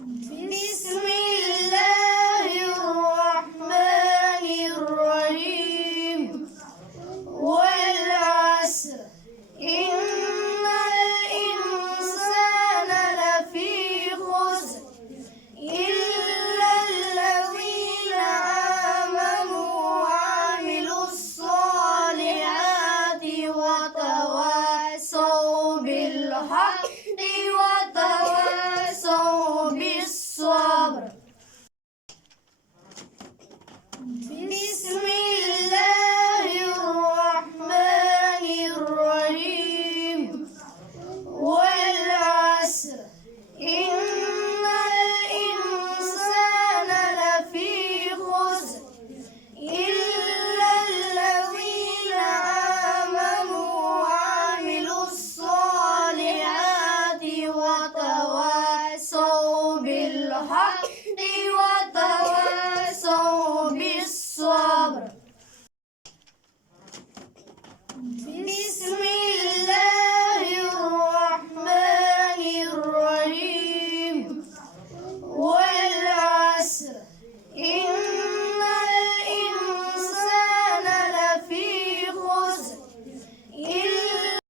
بسم الله الرحمن الرحيم والعصر إن الإنسان لفي خسر إلا الذين آمنوا وعملوا الصالحات وتواصوا بالحق وتواصوا بالصبر. بسم الله الرحمن الرحيم والعصر إن الإنسان لفي خسر إلا الذين آمنوا وعملوا الصالحات وتواصوا بالحق وتواصوا بالصبر. بسم الله الرحمن الرحيم والعصر إن